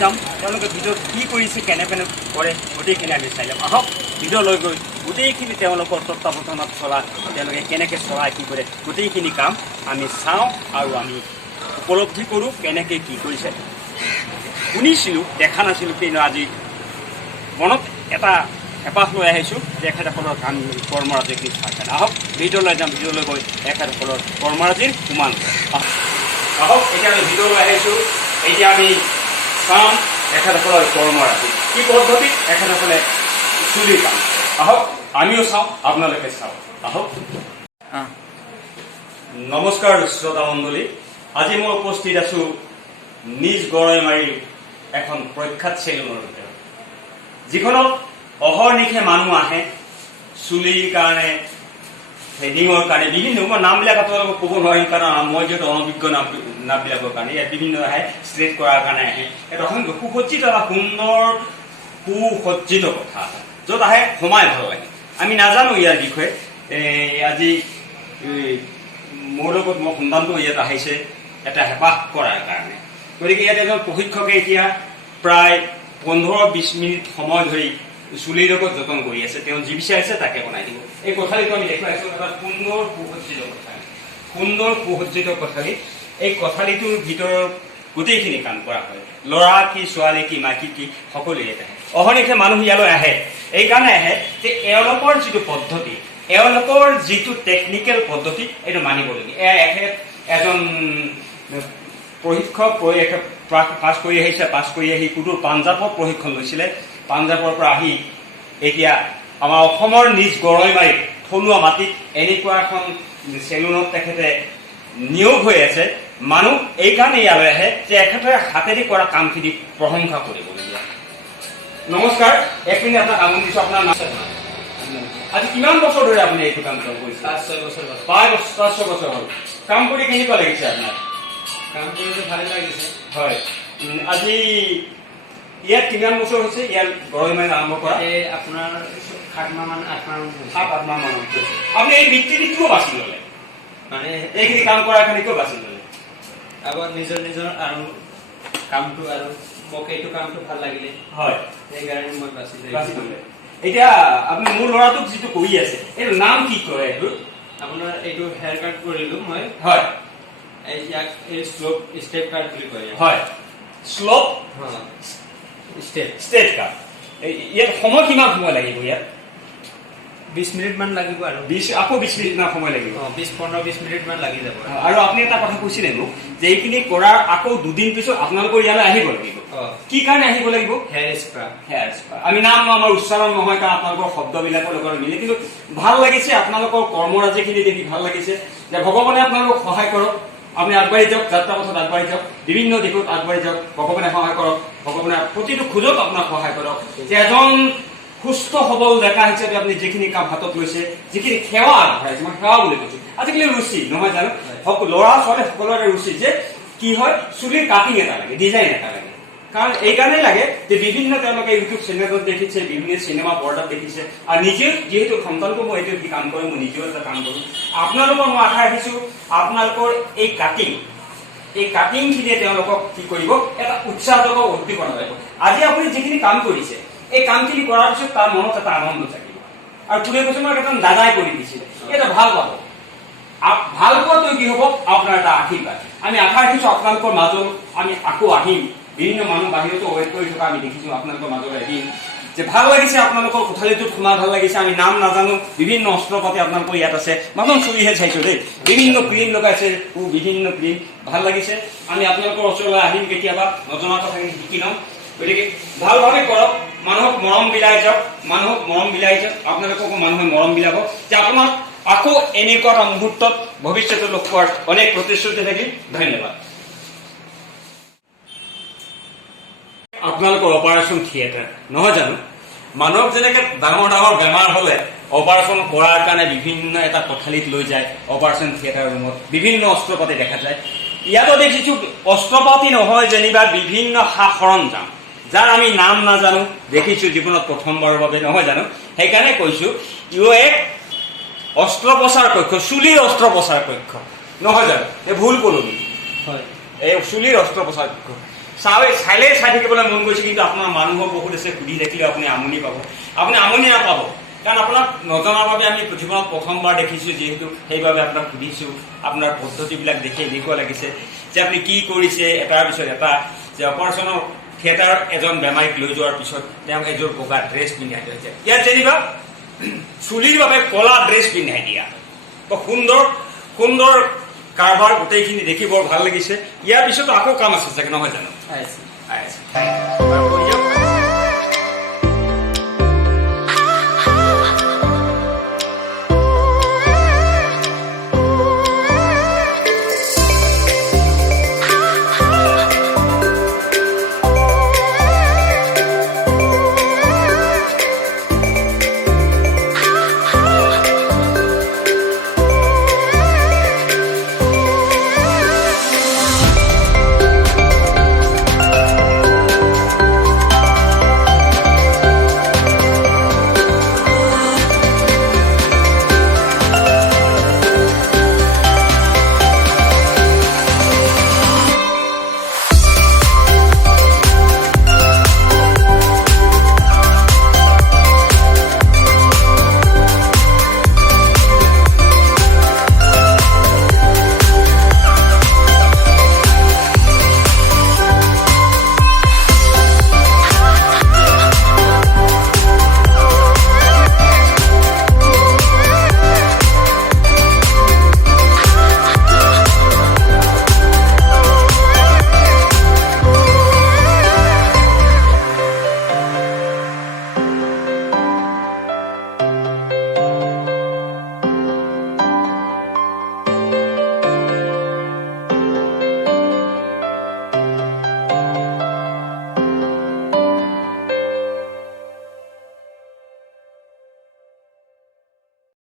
যাম তেওঁলোকে ভিডিঅ'ত কি কৰিছে কেনেকৈ কৰে গোটেইখিনি আমি চাই যাম আহক ভিডিঅ'লৈ গৈ গোটেইখিনি তেওঁলোকৰ তত্ত্বাৱধানত চলা তেওঁলোকে কেনেকৈ চলাই কি কৰে গোটেইখিনি কাম আমি চাওঁ আৰু আমি উপলব্ধি কৰোঁ কেনেকৈ কি কৰিছে শুনিছিলোঁ দেখা নাছিলোঁ কিন্তু আজি মনত এটা হেঁপাহ লৈ আহিছোঁ যে এখেতসকলৰ কাম কৰ্মৰাজি কি চাই আহক ভিডিঅ'লৈ যাম ভিডিঅ'লৈ গৈ এখেতসকলৰ কৰ্মৰাজিৰ সুমান আহক এতিয়া আমি ভিডিঅ'লৈ আহিছোঁ এতিয়া আমি চাম এখেতসকলৰ কৰ্মৰাজি কি পদ্ধতিত এখেতসকলে চুলিৰ কাম আহক আমিও চাওঁ আপোনালোকে চাওক আহক নমস্কাৰ শ্ৰোতা মণ্ডলী আজি মই উপস্থিত আছোঁ নিজ গৰৈমাৰীৰ এখন প্ৰখ্যাত চেলুনৰ ভিতৰত যিখনত অহৰ্নিশে মানুহ আহে চুলিৰ কাৰণে থ্ৰেডিঙৰ কাৰণে বিভিন্ন মই নামবিলাক আপোনালোকক ক'ব নোৱাৰিম কাৰণ মই যিহেতু অনভিজ্ঞ নামবিলাকৰ কাৰণে ইয়াত বিভিন্ন আহে ষ্ট্ৰেট কৰাৰ কাৰণে আহে এটা সুসজ্জিত এটা সুন্দৰ সুসজ্জিত কথা য'ত আহে সোমাই ভাল লাগে আমি নাজানো ইয়াৰ বিষয়ে আজি মোৰ লগত মই সন্ধানটো ইয়াত আহিছে এটা হেঁপাহ কৰাৰ কাৰণে গতিকে ইয়াত এজন প্ৰশিক্ষকে এতিয়া প্ৰায় 15-20 মিনিট সময় ধৰি চুলিৰ লগত যতন কৰি আছে তেওঁ যি বিচাৰিছে তাকে বনাই দিব এই কোঠালিটো আমি দেখুৱাইছোঁ এটা সুন্দৰ সুসজ্জিত কোঠালি সুন্দৰ সুসজ্জিত কোঠালি এই কোঠালিটোৰ ভিতৰত গোটেইখিনি কাম কৰা হয় ল'ৰা কি ছোৱালী কি মাইকী কি সকলোৱে ইয়াত আহে অহৰ্নিশে মানুহ ইয়ালৈ আহে এইকাৰণে আহে যে এওঁলোকৰ যিটো পদ্ধতি এওঁলোকৰ যিটো টেকনিকেল পদ্ধতি এইটো মানিবলগীয়া এখেত এজন প্ৰশিক্ষক পাছ কৰি আহিছে পাছ কৰি আহি সুদূৰ পাঞ্জাৱত প্ৰশিক্ষণ লৈছিলে পাঞ্জাৱৰ পৰা আহি এতিয়া আমাৰ অসমৰ নিজ গৰৈমাৰীত থলুৱা মাটিত এনেকুৱা এখন চেলুনত তেখেতে নিয়োগ হৈ আছে মানুহ এইকাৰণে ইয়ালৈ আহে যে এখেতে হাতেদি কৰা কামখিনি প্ৰশংসা কৰিবলগীয়া নমস্কাৰ এক মিনিট আপোনাক আমন্ত্ৰণ দিছোঁ আপোনাৰ নাম আজি কিমান বছৰ ধৰি আপুনি এইটো কাম কৰিছে 5-6 বছৰ 5-6 বছৰ হ'ল কাম কৰি কেনেকুৱা লাগিছে আপোনাৰ কাম কৰিলে ভালে লাগিছে হয় আজি ইয়াত কিমান বছৰ হৈছে ইয়াত গৰৈমাৰীত আৰম্ভ কৰা আপোনাৰ 7 মাহ মান 8 মাহ মান হৈছে আপুনি এই বৃত্তিটো কিয় বাছি ল'লে মানে এইখিনি কাম কৰাৰ কাৰণে কিয় বাছি ল'লে আগত নিজৰ আৰু কামটো আৰু মোক এইটো কামটো ভাল লাগিলে হয় সেইকাৰণে মই বাছি ল'লে এতিয়া আপুনি মোৰ ল'ৰাটোক যিটো কৰি আছে এইটো নাম কি কয় এইটো আপোনাৰ এইটো হেয়াৰ কাট কৰিলোঁ মই হয় ইয়াক এই শ্লোপ ষ্টেপ কাট বুলি কয় হয় শ্লোপ ষ্টেপ কাট ইয়াত সময় কিমান সময় লাগিব ইয়াত 20 মিনিট মান লাগিব আৰু 20 মিনিট মান সময় লাগিব 15-20 মিনিট মান লাগি যাব আৰু আপুনি এটা কথা কৈছিলে মোক যে এইখিনি কৰাৰ আকৌ দুদিন পিছত আপোনালোকৰ ইয়ালৈ আহিব লাগিব কি কাৰণে আহিব লাগিব হেয়াৰ স্পা আমি নাম আমাৰ উচ্চাৰণ নহয় কাৰণ আপোনালোকৰ শব্দবিলাকৰ লগত মিলে কিন্তু ভাল লাগিছে আপোনালোকৰ কৰ্মৰাজিখিনি দেখি ভাল লাগিছে যে ভগৱানে আপোনালোকক সহায় কৰক আপুনি আগবাঢ়ি যাওক যাত্ৰা পথত আগবাঢ়ি যাওক বিভিন্ন দিশত আগবাঢ়ি যাওক ভগৱানে সহায় কৰক ভগৱানে প্ৰতিটো খোজত আপোনাক সহায় কৰক যে এজন সুস্থ সবল ডেকা হিচাপে আপুনি যিখিনি কাম হাতত লৈছে যিখিনি সেৱা আগবঢ়াইছে মই সেৱা বুলি কৈছো আজিকালি ৰুচি নহয় জানো ল'ৰা ছোৱালী সকলোৰে ৰুচি যে কি হয় চুলিৰ কাটিং এটা লাগে ডিজাইন এটা লাগে কাৰণ এইকাৰণেই লাগে যে বিভিন্ন তেওঁলোকে ইউটিউব চেনেলত দেখিছে বিভিন্ন চিনেমা পৰ্দাত দেখিছে আৰু নিজেও যিহেতু সন্তানটো মই এইটো কি কাম কৰোঁ মই নিজেও এটা কাম কৰোঁ আপোনালোকৰ মই আশা ৰাখিছোঁ আপোনালোকৰ এই কাটিংখিনিয়ে তেওঁলোকক কি কৰিব এটা উৎসাহজনক উদ্দীপনা লাগিব আজি আপুনি যিখিনি কাম কৰিছে এই কামখিনি কৰাৰ পিছত তাৰ মনত এটা আনন্দ থাকিব আৰু কোনে কৈছে মই এজন দাদাই কৰি দিছিলে এটা ভাল পাব ভাল পোৱাটো কি হ'ব আপোনাৰ এটা আশীৰ্বাদ আমি আশা ৰাখিছোঁ আপোনালোকৰ মাজত আমি আকৌ আহিম বিভিন্ন মানুহ বাহিৰতো ৱেইট কৰি থকা আমি দেখিছোঁ আপোনালোকৰ মাজলৈ এদিন যে ভাল লাগিছে আপোনালোকৰ কোঠালিটোত সোমাই ভাল লাগিছে আমি নাম নাজানো বিভিন্ন অস্ত্ৰ পাতি আপোনালোকৰ ইয়াত আছে মানুহ চুৰিহে চাইছোঁ দেই বিভিন্ন ক্ৰীম লগাইছে বিভিন্ন ক্ৰীম ভাল লাগিছে আমি আপোনালোকৰ ওচৰলৈ আহিম কেতিয়াবা নজনা কথাখিনি শিকি ল'ম গতিকে ভালভাৱে কৰক মানুহক মৰম বিলাই যাওক আপোনালোককো মানুহে মৰম বিলাব যে আপোনাক আকৌ এনেকুৱা এটা মুহূৰ্তত ভৱিষ্যতে লগ পোৱাৰ অনেক প্ৰতিশ্ৰুতি থাকিল ধন্যবাদ আপোনালোকৰ অপাৰেশ্যন থিয়েটাৰ নহয় জানো মানুহক যেনেকৈ ডাঙৰ বেমাৰ হ'লে অপাৰেশ্যন কৰাৰ কাৰণে বিভিন্ন এটা কোঠালিত লৈ যায় অপাৰেশ্যন থিয়েটাৰ ৰুমত বিভিন্ন অস্ত্ৰ পাতি দেখা যায় ইয়াতো দেখিছোঁ অস্ত্ৰ পাতি নহয় যেনিবা বিভিন্ন সা সৰঞ্জাম যাৰ আমি নাম নাজানো দেখিছোঁ জীৱনত প্ৰথমবাৰৰ বাবে নহয় জানো সেইকাৰণে কৈছোঁ এক অস্ত্ৰোপচাৰ কক্ষ চুলিৰ অস্ত্ৰোপচাৰ কক্ষ নহয় জানো এই ভুল ক'লো হয় এই চুলিৰ অস্ত্ৰোপচাৰ কক্ষ চাই থাকিবলৈ মন গৈছে, কিন্তু আপোনাৰ মানুহৰ বহুত আছে, সুধি থাকিলে আপুনি আমনি পাব। আপুনি আমনি নাপাব, কাৰণ আপোনাক নজনাৰ বাবে আমি পৃথিৱীখনত প্ৰথমবাৰ দেখিছোঁ, যিহেতু সেইবাবে আপোনাক সুধিছোঁ। আপোনাৰ পদ্ধতিবিলাক দেখি এনেকুৱা লাগিছে যে আপুনি কি কৰিছে এটাৰ পিছত এটা, যে অপাৰেশ্যনৰ থিয়েটাৰত এজন বেমাৰীক লৈ যোৱাৰ পিছত তেওঁক এযোৰ বগা ড্ৰেছ পিন্ধাই দিয়া হৈছে। ইয়াত যেনিবা চুলিৰ বাবে কলা ড্ৰেছ পিন্ধাই দিয়া, সুন্দৰ সুন্দৰ কাৰবাৰ, গোটেইখিনি দেখি বৰ ভাল লাগিছে। ইয়াৰ পিছতো আকৌ কাম আছে চাগে, নহয় জানো? আছে।